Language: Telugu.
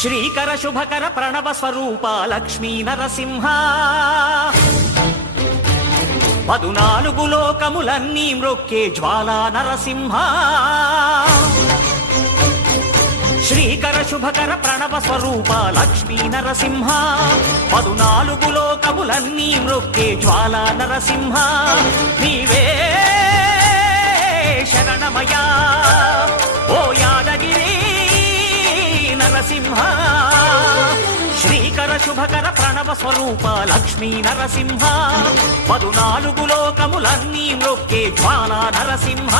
శ్రీకర శుభకర ప్రణవ స్వరూప లక్ష్మీ నరసింహ 14 లోకములన్నీ మ్రొక్కే జ్వాలా నరసింహ శ్రీకర శుభకర ప్రణవ స్వరూప లక్ష్మీ నరసింహ 14 లోకములన్నీ మ్రొక్కే జ్వాలా నరసింహ నీవే శరణమయా ఓ యాదగిరి నరసింహ శ్రీకర శుభకర ప్రణవ స్వరూప లక్ష్మీ నరసింహ 14 లోకములన్నీ మ్రొక్కే జ్వాలా నరసింహ